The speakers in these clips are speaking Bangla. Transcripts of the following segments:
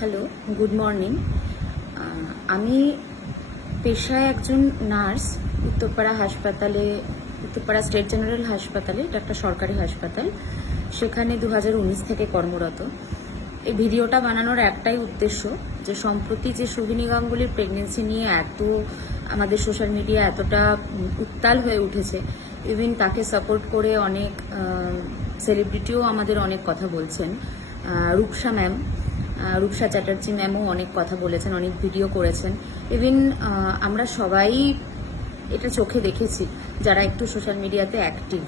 হ্যালো গুড মর্নিং আমি পেশায় একজন নার্স, উত্তরপাড়া হাসপাতালে, উত্তরপাড়া স্টেট জেনারেল হাসপাতালে এটা একটা সরকারি হাসপাতাল। সেখানে দু হাজার উনিশ থেকে কর্মরত। এই ভিডিওটা বানানোর একটাই উদ্দেশ্য যে সম্প্রতি যে সোহিনী গাঙ্গুলির প্রেগনেন্সি নিয়ে এত আমাদের সোশ্যাল মিডিয়া এতটা উত্তাল হয়ে উঠেছে ইভিন তাকে সাপোর্ট করে অনেক সেলিব্রিটিও আমাদের অনেক কথা বলছেন। রূপসা ম্যাম রূপসা চ্যাটার্জি ম্যামও অনেক কথা বলেছেন, অনেক ভিডিও করেছেন। ইভিন আমরা সবাই এটা চোখে দেখেছি যারা একটু সোশ্যাল মিডিয়াতে অ্যাক্টিভ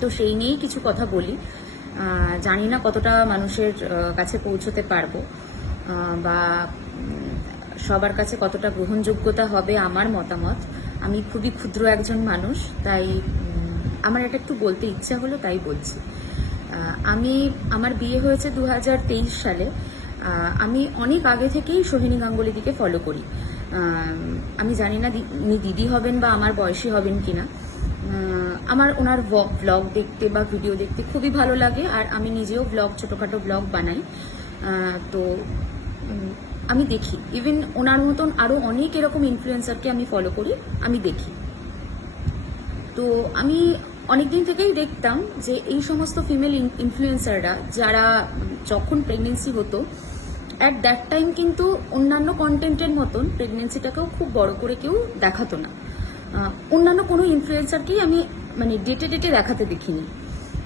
তো সেই নিয়েই কিছু কথা বলি। জানি না কতটা মানুষের কাছে পৌঁছতে পারব বা সবার কাছে কতটা গ্রহণযোগ্যতা হবে আমার মতামত। আমি খুবই ক্ষুদ্র একজন মানুষ, তাই আমার এটা একটু বলতে ইচ্ছা হলো তাই বলছি। আমি আমার বিয়ে হয়েছে দু হাজার তেইশ সালে। আমি অনেক আগে থেকেই সোহিনী গাঙ্গুলিদিকে ফলো করি। আমি জানি না উনি দিদি হবেন বা আমার বয়সী হবেন কিনা। আহ, আমার ওনার ব্লগ দেখতে বা ভিডিও দেখতে খুবই ভালো লাগে আর আমি নিজেও ব্লগ ছোটোখাটো ব্লগ বানাই। তো আমি দেখি। ইভেন ওনার মতন আরও অনেক এরকম ইনফ্লুয়েন্সারকে আমি ফলো করি আমি দেখি। তো আমি অনেকদিন থেকেই দেখতাম যে এই সমস্ত ফিমেল ইনফ্লুয়েন্সাররা যারা যখন প্রেগনেন্সি হতো অ্যাট দ্যাট টাইম কিন্তু অন্যান্য কন্টেন্টের মতন প্রেগনেন্সিটাকেও খুব বড় করে কেউ দেখাতো না। অন্যান্য কোনো ইনফ্লুয়েন্সারকেই আমি মানে ডেটে ডেটে দেখাতে দেখিনি।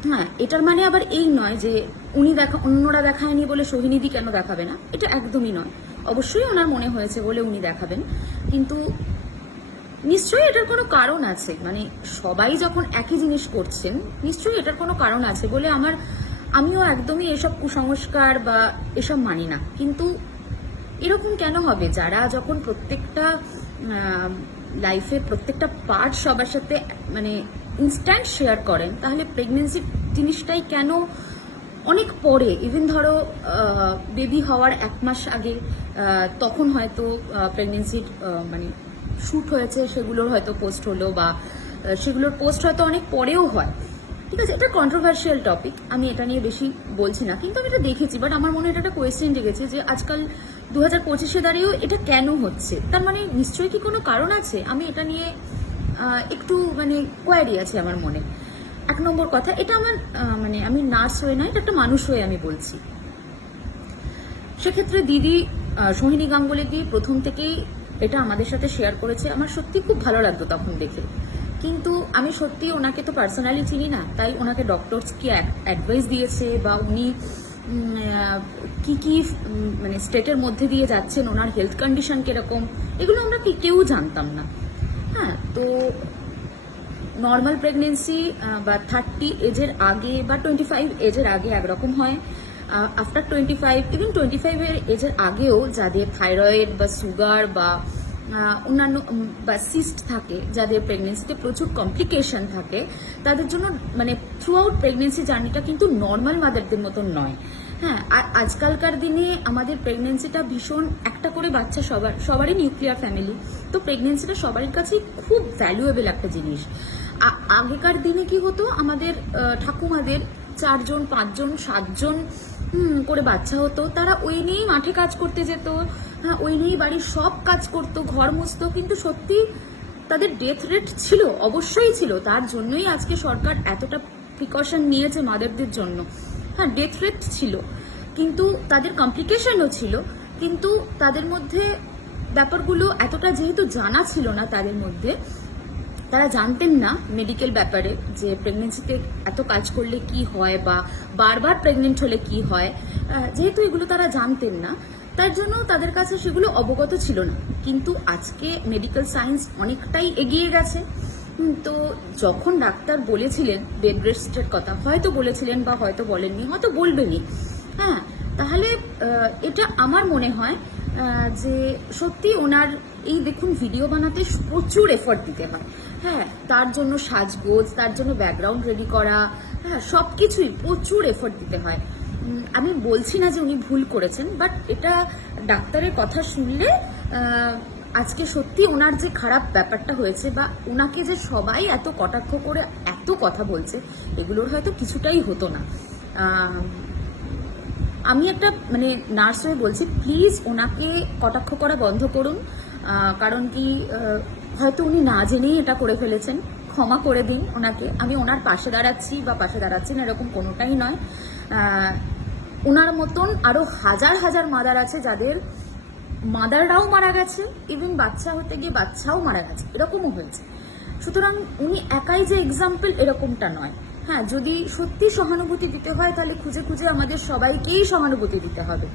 হ্যাঁ এটার মানে আবার এই নয় যে উনি দেখা, অন্যরা দেখায়নি বলে সোহিনীদি কেন দেখাবে না? এটা একদমই নয়। অবশ্যই ওনার মনে হয়েছে বলে উনি দেখাবেন। কিন্তু নিশ্চয়ই এটার কোনো কারণ আছে। মানে সবাই যখন একই জিনিস করছেন, নিশ্চয়ই এটার কোনো কারণ আছে বলে আমার, আমিও একদমই এসব কুসংস্কার বা এসব মানি না। কিন্তু এরকম কেন হবে? যারা যখন প্রত্যেকটা লাইফে প্রত্যেকটা পার্ট সবার সাথে মানে ইনস্ট্যান্ট শেয়ার করেন, তাহলে প্রেগনেন্সি জিনিসটাই কেন অনেক পরে? ইভেন ধরো বেবি হওয়ার এক মাস আগে তখন হয়তো প্রেগনেন্সির মানে শ্যুট হয়েছে, সেগুলোর হয়তো পোস্ট হলো বা সেগুলোর পোস্ট হয়তো অনেক পরেও হয়। ঠিক আছে, এটা কন্ট্রোভার্সিয়াল টপিক আমি এটা নিয়ে বেশি বলছি না, কিন্তু আমি এটা দেখেছি বাট আমার মনে এটা একটা কোয়েশ্চেন জেগেছে যে আজকাল দু হাজার পঁচিশে দাঁড়িয়েও এটা কেন হচ্ছে? তার মানে নিশ্চয়ই কি কোনো কারণ আছে? আমি এটা নিয়ে একটু মানে কোয়ারি আছে আমার মনে। এক নম্বর কথা, এটা আমার মানে আমি নার্স হয়ে নয়, এটা একটা মানুষ হয়ে আমি বলছি। সেক্ষেত্রে দিদি সোহিনী গাঙ্গুলি দি প্রথম থেকেই এটা আমাদের সাথে শেয়ার করেছে। আমার সত্যি খুব ভালো লাগতো তখন দেখে। কিন্তু আমি সত্যি ওনাকে তো পার্সোনালি চিনি না, তাই ওনাকে ডক্টরস কি অ্যাডভাইস দিয়েছে বা উনি কি কি মানে স্টেটের মধ্যে দিয়ে যাচ্ছেন, ওনার হেলথ কন্ডিশন কীরকম, এগুলো আমরা কেউ জানতাম না। হ্যাঁ তো নর্মাল প্রেগনেন্সি বা থার্টি এজের আগে বা টোয়েন্টি ফাইভ এজের আগে একরকম হয়। After twenty five even twenty ফাইভের এজের আগেও যাদের থাইরয়েড বা সুগার বা অন্যান্য বা সিস্ট থাকে, যাদের প্রেগনেন্সিতে প্রচুর কমপ্লিকেশন থাকে, তাদের জন্য মানে থ্রু আউট প্রেগনেন্সি জার্নিটা কিন্তু নর্মাল মাদারদের মতন নয়। হ্যাঁ আর আজকালকার দিনে আমাদের প্রেগনেন্সিটা ভীষণ একটা করে বাচ্চা সবার, সবারই নিউক্লিয়ার ফ্যামিলি তো প্রেগনেন্সিটা সবার কাছেই খুব ভ্যালুয়েবল একটা জিনিস। আগেকার দিনে কি হতো, আমাদের ঠাকুমাদের চারজন, পাঁচজন, সাতজন করে বাচ্চা হতো। তারা ওই নিয়েই মাঠে কাজ করতে যেত। হ্যাঁ ওই নিয়েই বাড়ির সব কাজ করতো, ঘর মুছতো। কিন্তু সত্যি তাদের ডেথ রেট ছিল, অবশ্যই ছিল। তার জন্যই আজকে সরকার এতটা প্রিকশন নিয়েছে মাদারদের জন্য। হ্যাঁ ডেথ রেট ছিল। কিন্তু তাদের কমপ্লিকেশনও ছিল। কিন্তু তাদের মধ্যে ব্যাপারগুলো এতটা যেহেতু জানা ছিল না তাদের মধ্যে তারা জানতেন না মেডিকেল ব্যাপারে যে প্রেগনেন্সিতে এত কাজ করলে কি হয় বা বারবার প্রেগনেন্ট হলে কি হয়। যেহেতু এগুলো তারা জানতেন না, তার জন্য তাদের কাছে সেগুলো অবগত ছিল না। কিন্তু আজকে মেডিকেল সায়েন্স অনেকটাই এগিয়ে গেছে। তো যখন ডাক্তার বলেছিলেন বেড রেস্টের কথা, হয়তো বলেছিলেন বা হয়তো বলেননি, হয়তো বলবেনই। হ্যাঁ তাহলে এটা আমার মনে হয় যে সত্যি ওনার এই দেখুন ভিডিও বানাতে প্রচুর এফর্ট দিতে হয়। হ্যাঁ তার জন্য সাজগোজ, তার জন্য ব্যাকগ্রাউন্ড রেডি করা হ্যাঁ সব কিছুই প্রচুর এফোর্ট দিতে হয়। আমি বলছি না যে উনি ভুল করেছেন বাট এটা ডাক্তারের কথা শুনলে আজকে সত্যি ওনার যে খারাপ ব্যাপারটা হয়েছে বা ওনাকে যে সবাই এত কটাক্ষ করে এত কথা বলছে, এগুলোর হয়তো কিছুটাই হতো না। আমি একটা মানে নার্স হয়ে বলছি প্লিজ ওনাকে কটাক্ষ করা বন্ধ করুন। কারণ কি হয়তো উনি না জেনেই এটা করে ফেলেছেন। ক্ষমা করে দিন ওনাকে। আমি ওনার পাশে দাঁড়াচ্ছি বা পাশে দাঁড়াচ্ছি না এরকম কোনোটাই নয়। ওনার মতন আরও হাজার হাজার মাদার আছে যাদের মাদাররাও মারা গেছে ইভেন বাচ্চা হতে গিয়ে বাচ্চাও মারা গেছে। এরকমও হয়েছে। সুতরাং উনি একাই যে এক্সাম্পল এরকমটা নয়। হ্যাঁ যদি সত্যি সহানুভূতি দিতে হয় তাহলে খুঁজে খুঁজে আমাদের সবাইকেই সহানুভূতি দিতে হবে।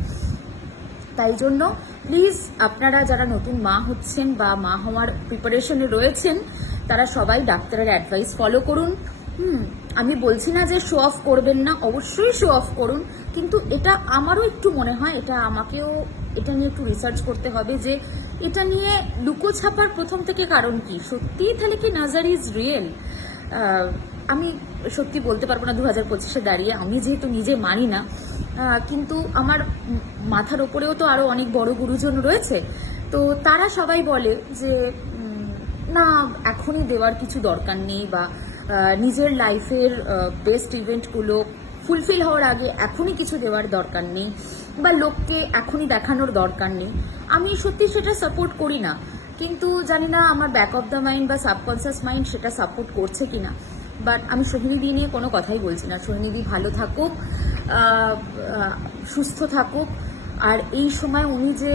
তাই জন্য প্লিজ আপনারা যারা নতুন মা হচ্ছেন বা মা হওয়ার প্রিপারেশনে রয়েছেন, তারা সবাই ডাক্তারের অ্যাডভাইস ফলো করুন। হুম, আমি বলছি না যে শো অফ করবেন না, অবশ্যই শো অফ করুন, কিন্তু এটা আমারও একটু মনে হয়, এটা আমাকেও, এটা নিয়ে একটু রিসার্চ করতে হবে যে এটা নিয়ে লুকোছাপার প্রথম থেকে কারণ কি? সত্যিই তাহলে কি নাজার ইজ রিয়েল আমি সত্যি বলতে পারব না দু হাজার পঁচিশে দাঁড়িয়ে আমি যেহেতু নিজে মানি না কিন্তু আমার মাথার ওপরেও তো আরও অনেক বড় গুরুজন রয়েছে। তো তারা সবাই বলে যে না, এখনই দেওয়ার কিছু দরকার নেই বা নিজের লাইফের বেস্ট ইভেন্টগুলো ফুলফিল হওয়ার আগে এখনই কিছু দেওয়ার দরকার নেই বা লোককে এখনই দেখানোর দরকার নেই। আমি সত্যি সেটা সাপোর্ট করি না। কিন্তু জানি না আমার ব্যাক অফ দ্য মাইন্ড বা সাবকনসিয়াস মাইন্ড সেটা সাপোর্ট করছে কিনা। বাট আমি সোহিনীদি নিয়ে কোনো কথাই বলছি না। সোহিনীদি ভালো থাকুক সুস্থ থাকুক। আর এই সময় উনি যে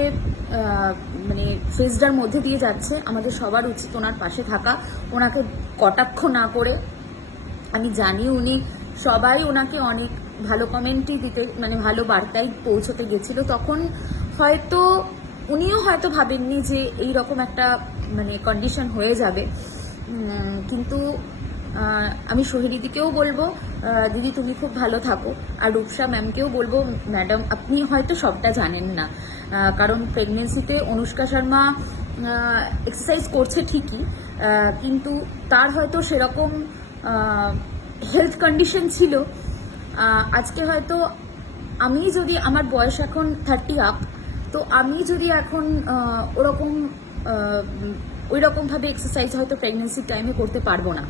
মানে ফেসটার মধ্যে দিয়ে যাচ্ছে, আমাদের সবার উচিত ওনার পাশে থাকা। ওনাকে কটাক্ষ না করে আমি জানি উনি সবাই ওনাকে অনেক ভালো কমেন্টই দিতে মানে ভালো বার্তাই পৌঁছতে গেছিল। তখন হয়তো, উনিও হয়তো ভাবেননি যে এই রকম একটা মানে কন্ডিশন হয়ে যাবে। কিন্তু আমি সোহেরিদিকেও বলব দিদি তুমি খুব ভালো থাকো। আর রূপসা ম্যামকেও বলব, ম্যাডাম, আপনি হয়তো সবটা জানেন না। কারণ প্রেগনেন্সিতে অনুষ্কা শর্মা এক্সারসাইজ করছে ঠিকই কিন্তু তার হয়তো সেরকম হেলথ কন্ডিশন ছিল। আজকে হয়তো আমি যদি, আমার বয়স এখন থার্টি আপ তো আমি যদি এখন ওরকম ওই রকমভাবে এক্সারসাইজ হয়তো প্রেগনেন্সির টাইমে করতে পারব না।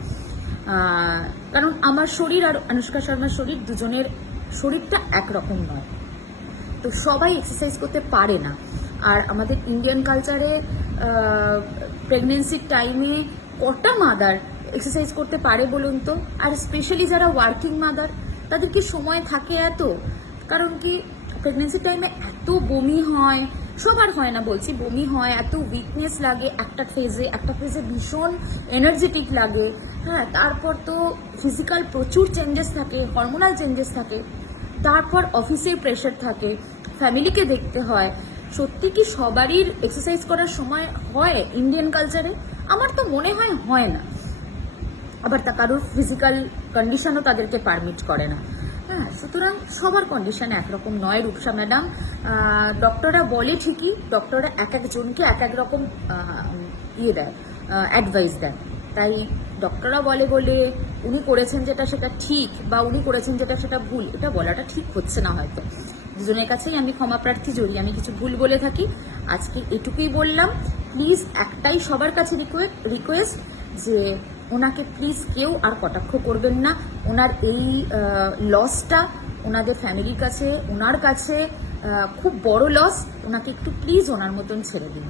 কারণ আমার শরীর আর অনুষ্কা শর্মার শরীর দুজনের শরীরটা একরকম নয়। তো সবাই এক্সারসাইজ করতে পারে না। আর আমাদের ইন্ডিয়ান কালচারে প্রেগনেন্সির টাইমে কটা মাদার এক্সারসাইজ করতে পারে বলুন তো? আর স্পেশালি যারা ওয়ার্কিং মাদার তাদের কি সময় থাকে এত? কারণ কি প্রেগনেন্সির টাইমে এত বমি হয় সবার হয় না বলছি, বমি হয়, এত উইকনেস লাগে, একটা ফেজে একটা ফেজে ভীষণ এনার্জেটিক লাগে। হ্যাঁ তারপর তো ফিজিক্যাল প্রচুর চেঞ্জেস থাকে হরমোনাল চেঞ্জেস থাকে, তারপর অফিসের প্রেশার থাকে ফ্যামিলিকে দেখতে হয়। সত্যি কি সবারই এক্সারসাইজ করার সময় হয় ইন্ডিয়ান কালচারে আমার তো মনে হয় হয় না। আবার তা কারোর ফিজিক্যাল কন্ডিশনও তাদেরকে পারমিট করে না। হ্যাঁ সুতরাং সবার কন্ডিশন একরকম নয়, রূপসা ম্যাডাম ডক্টররা বলে ঠিকই ডক্টররা এক একজনকে এক এক রকম ইয়ে দেয় অ্যাডভাইস দেয়। তাই ডক্টররা বলে বলে উনি করেছেন যেটা সেটা ঠিক বা উনি করেছেন যেটা সেটা ভুল, এটা বলাটা ঠিক হচ্ছে না হয়তো। দুজনের কাছেই আমি ক্ষমা প্রার্থী জড়ি আমি কিছু ভুল বলে থাকি, আজকে এটুকুই বললাম। প্লিজ একটাই সবার কাছে রিকোয়েস্ট যে ওনাকে প্লিজ কেউ আর কটাক্ষ করবেন না। ওনার এই লসটা ওনাদের ফ্যামিলির কাছে, ওনার কাছে খুব বড় লস ওনাকে একটু প্লিজ ওনার মতন ছেড়ে দিন।